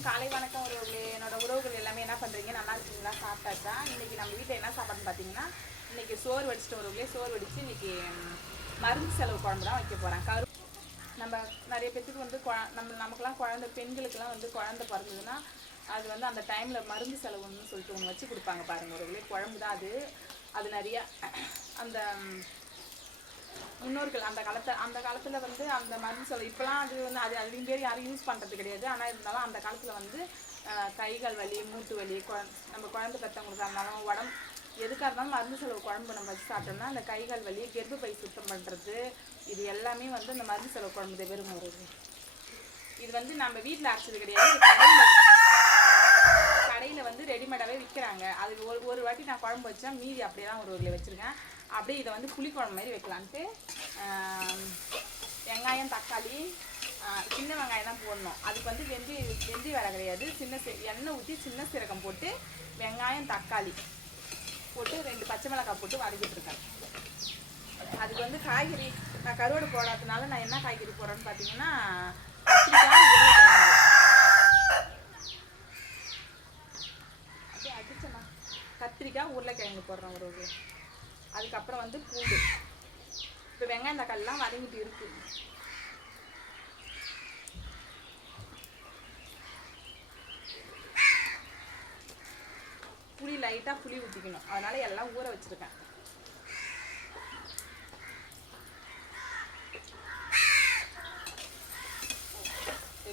அனைவருக்கும் காலை வணக்கம் உறவுகளே. என்னோட உறவுகள் எல்லாமே என்ன பண்ணுறீங்க, நல்லா இருக்கீங்களா? சாப்பிட்டாச்சா? இன்றைக்கி நம்ம வீட்டில் என்ன சாப்பாடுன்னு பார்த்தீங்கன்னா, இன்றைக்கி சோறு வடிச்சிட்டு உறவுகளே. சோறு வடித்து இன்றைக்கி மருந்து செலவு குழம்பு தான் வைக்க போகிறேன். நம்ம நிறைய பேத்துக்கு வந்து நமக்குலாம் குழந்தை, பெண்களுக்கெல்லாம் வந்து குழந்தை பிறந்ததுன்னா அது வந்து அந்த டைமில் மருந்து செலவுன்னு சொல்லிட்டு ஒன்று வச்சு கொடுப்பாங்க பாருங்கள் உறவுகளே. குழம்பு தான் அது நிறையா அந்த முன்னோர்கள் அந்த காலத்தில் வந்து அந்த மருந்து செலவு இப்போலாம் அது வந்து அதுலேயும் பேர் யாரும் யூஸ் பண்ணுறது கிடையாது. ஆனால் இருந்தாலும் அந்த காலத்தில் வந்து கைகால் வலி, மூட்டு வலி, நம்ம குழந்தை பெற்றவங்களுக்கு இருந்தாலும் உடம்பு எதுக்காக இருந்தாலும் மருந்து செலவு குழம்பு நம்ம வச்சு சாப்பிட்டோம்னா அந்த கைகால் வலி, கர்ப்பப்பை சுத்தம் பண்ணுறது, இது எல்லாமே வந்து அந்த மருந்து செலவு குழம்பு வெறும் வருது. இது வந்து நம்ம வீட்டில் அரைச்சது கிடையாது, கடையில் வந்து ரெடிமேடாகவே விற்கிறாங்க. அது ஒரு வாட்டி நான் குழம்பு வச்சா மீதி அப்படியே தான் ஒரு ஊரில் வச்சுருக்கேன். அப்படியே இதை வந்து புளிக்குழம்பு மாதிரி வைக்கலான்ட்டு வெங்காயம், தக்காளி, சின்ன வெங்காயம் தான் போடணும். அதுக்கு வந்து வெந்தி வேலை கிடையாது. எண்ணெய் ஊற்றி சின்ன சீரகம் போட்டு வெங்காயம், தக்காளி போட்டு 2 பச்சை மிளகாய் போட்டு வதக்கிட்டுருக்கேன். அதுக்கு வந்து காய்கறி நான் கருவாடு போடாததுனால நான் என்ன காய்கறி போடுறேன்னு பார்த்தீங்கன்னா, கத்திரிக்காய், உருளைக்கிழங்கு. அப்படியே அடிச்சேண்ணா, கத்திரிக்காய், உருளைக்கிழங்கு போடுறேன் ஒரு. அதுக்கப்புறம் வந்து பூண்டு. இப்போ வெங்காயம், தக்காளிலாம் வதங்கிட்டு இருக்கு. புளி லைட்டாக புளி ஊற்றிக்கணும், அதனால எல்லாம் ஊற வச்சுருக்கேன்.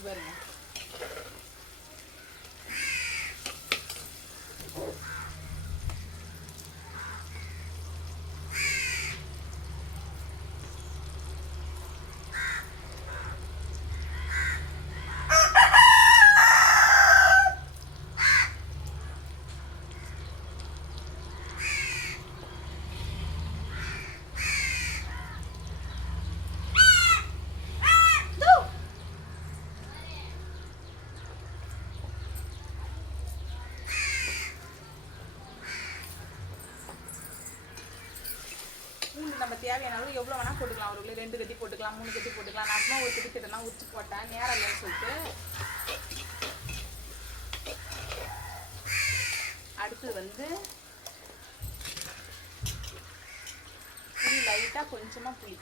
பாருங்க, நம்ம தேவையான அளவு எவ்வளோ வேணால் போட்டுக்கலாம். ஒரு 2 கட்டி போட்டுக்கலாம், 3 கட்டி போட்டுக்கலாம். நான் சும்மா ஒரு கட்டி திட்டம்னா உரிச்சு போட்டேன், நேரம் இல்லைன்னு சொல்லிட்டு. அடுத்தது வந்து புளி லைட்டாக கொஞ்சமாக புளி.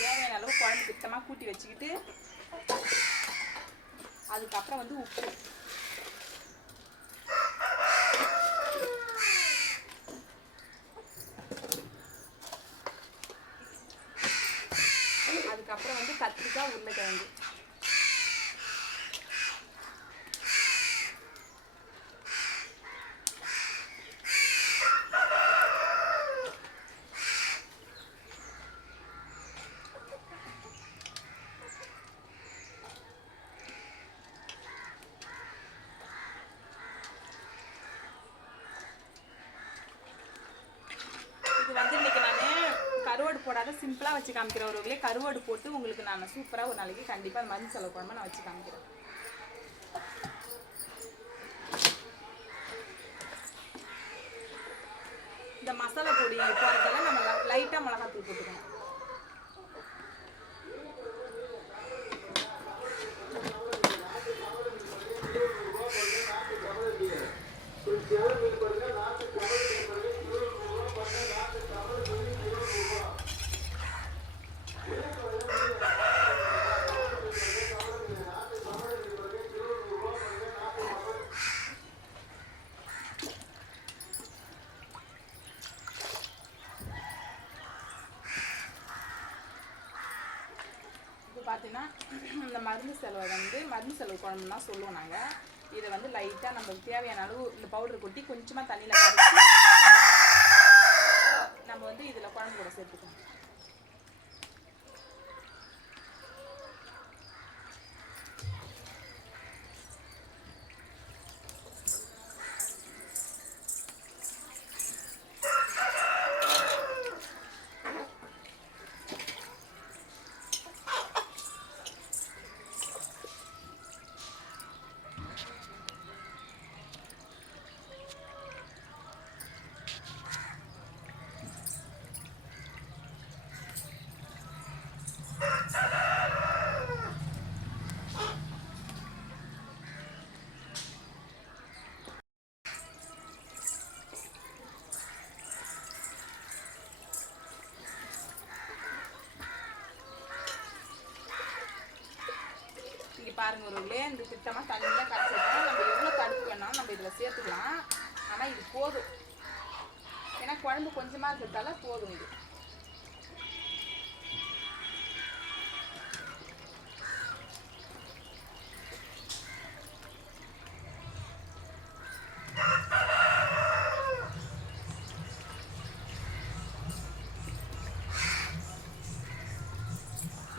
தேவையான அளவு குழம்பு திட்டமாக கூட்டி வச்சுக்கிட்டு அதுக்கப்புறம் வந்து உப்பு. அதுக்கப்புறம் வந்து கத்திரிக்காய், உருளைக்கிழங்கு. கருவாடு போடாத சிம்பிளாக வச்சு காமிக்கிறவர்களே. கருவாடு போட்டு உங்களுக்கு நான் சூப்பராக ஒரு நாளைக்கு கண்டிப்பாக மருந்து செலவு குழம்பு நான் வச்சு காமிக்கிறேன். இந்த மசாலா பொடி போடுறதெல்லாம் நம்ம லைட்டாக மிளகாத்தூள் போட்டுக்கணும். பார்த்தீங்கன்னா இந்த மருந்து செலவு குழம்புனா சொல்லுவோம் நாங்கள். இதை வந்து லைட்டாக நம்மளுக்கு தேவையான அளவு இந்த பவுடர் கொட்டி கொஞ்சமாக தண்ணியில் கரைச்சி நம்ம வந்து இதில் குழம்பு கூட சேர்த்துக்கணும். பாருங்க ஒருவர்களே, இந்த திட்டமாக தண்ணியில் கரைச்சிட்டோம். நம்ம எவ்வளோ தடுப்பு வேணாலும் நம்ம இதில் சேர்த்துக்கலாம். ஆனால் இது போதும், ஏன்னா குழம்பு கொஞ்சமாக இருக்கிறதால போதும். இது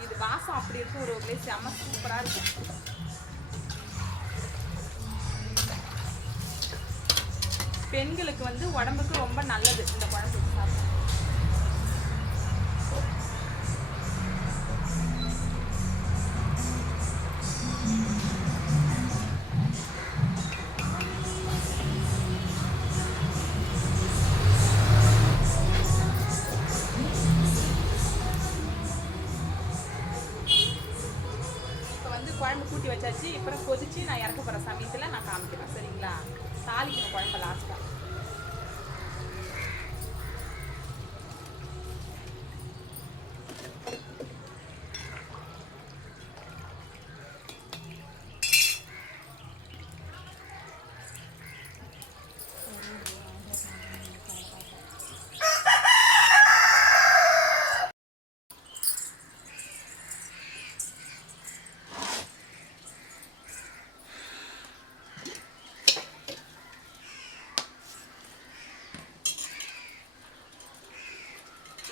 இது வாசம் அப்படி இருக்கும் ஒருவர்களே, செம்ம சூப்பராக இருக்கும். பெண்களுக்கு வந்து உடம்புக்கு ரொம்ப நல்லது இந்த குழம்பு சாப்பிட்டா. இப்போ வந்து குழம்பு கூட்டி வச்சாச்சு. இப்போ கொதிச்சு நான் இறக்க போகிற சமயத்தில் நான் காமிக்கிறேன், சரிங்களா? தாளிக்கணும் குழம்பு லாஸ்ட்டாக.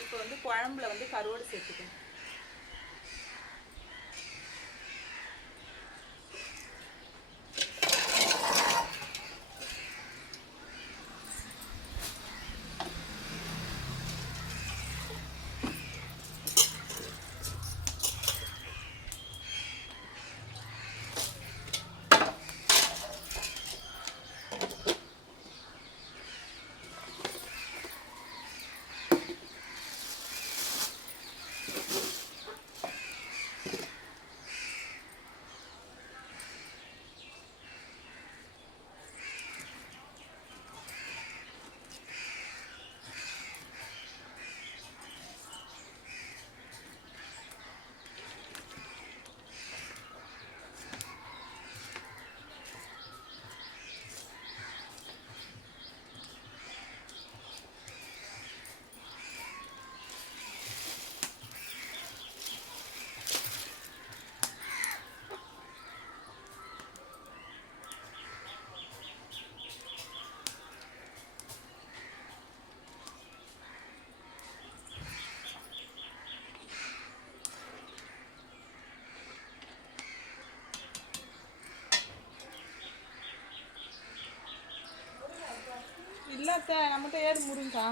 இப்போ வந்து குழம்புல வந்து கருவாடு சேர்த்துக்கணும். இல்லாத நம்மகிட்ட ஏறு முருங்கா.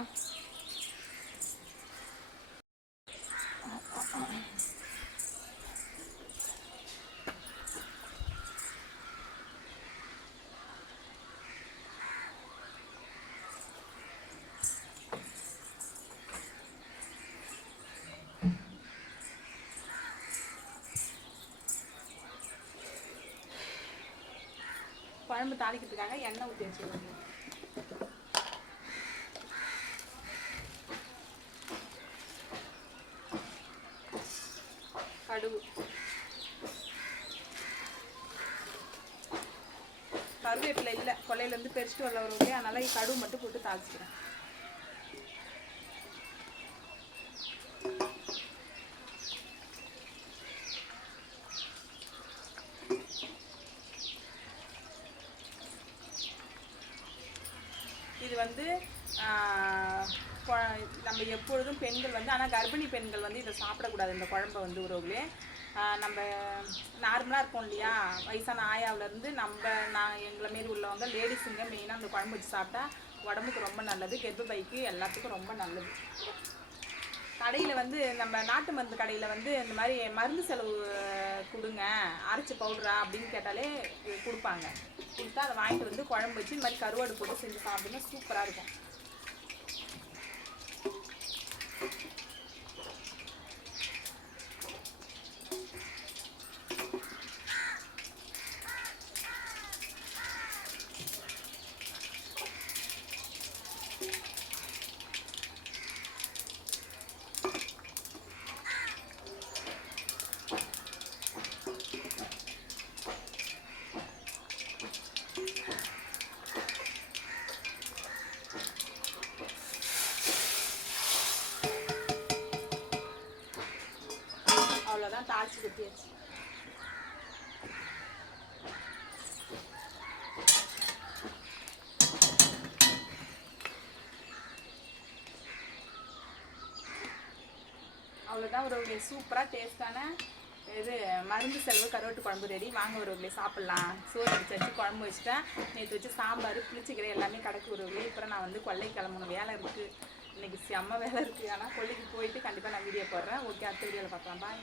குழம்பு தாளிக்கிறதுக்காக எண்ணெய் ஊற்றி வச்சுருவாங்க. கடுகு, கருவேப்பிலை இல்லை, கொல்லையிலேருந்து பறிச்சுட்டு வரவர்களே, அதனால் கடுகு மட்டும் போட்டு தாளிச்சிக்கிறேன். இது வந்து நம்ம எப்பொழுதும் பெண்கள் வந்து, ஆனால் கர்ப்பிணி பெண்கள் வந்து இதை சாப்பிடக்கூடாது. இந்த குழம்பை வந்து உறவுகளே நம்ம நார்மலாக இருக்கோம் இல்லையா, வயசான ஆயாவிலேருந்து நான் எங்களை மாரி உள்ளவங்க லேடிஸுங்க மெயினாக அந்த குழம்பு வச்சு சாப்பிட்டா உடம்புக்கு ரொம்ப நல்லது, கர்ப்பப்பைக்கு எல்லாத்துக்கும் ரொம்ப நல்லது. கடையில் வந்து நம்ம நாட்டு மருந்து கடையில் வந்து இந்த மாதிரி மருந்து செலவு கொடுங்க அரைச்சி பவுடரா அப்படின்னு கேட்டாலே கொடுப்பாங்க. கொடுத்தா அதை வாங்கிட்டு வந்து குழம்பு வச்சு இந்த மாதிரி கருவாடு போட்டு செஞ்சு சாப்பிடுங்க, சூப்பராக இருக்கும். அவ்வளோதான், தாளிச்சு கொட்டியாச்சு. அவ்வளோதான் ஒரு சூப்பராக டேஸ்டான இது மருந்து செலவு கருவாட்டு குழம்பு ரெடி. வாங்க ஒரு சாப்பிட்லாம். சோறு அடிச்சு குழம்பு வச்சுட்டேன். நேற்று வச்சு சாம்பார் புளிச்சிக்கிற எல்லாமே கிடக்கு ஒரு இப்போ நான் வந்து கொல்லை கிளம்பணும், வேலை இருக்குது இன்றைக்கி, செம்ம வேலை இருக்குது. ஆனால் கொல்லைக்கு போயிட்டு கண்டிப்பாக நான் வீடியோ போடுறேன். ஓகே, அடுத்த வீடியோவில் பார்க்கலாம். பாய்.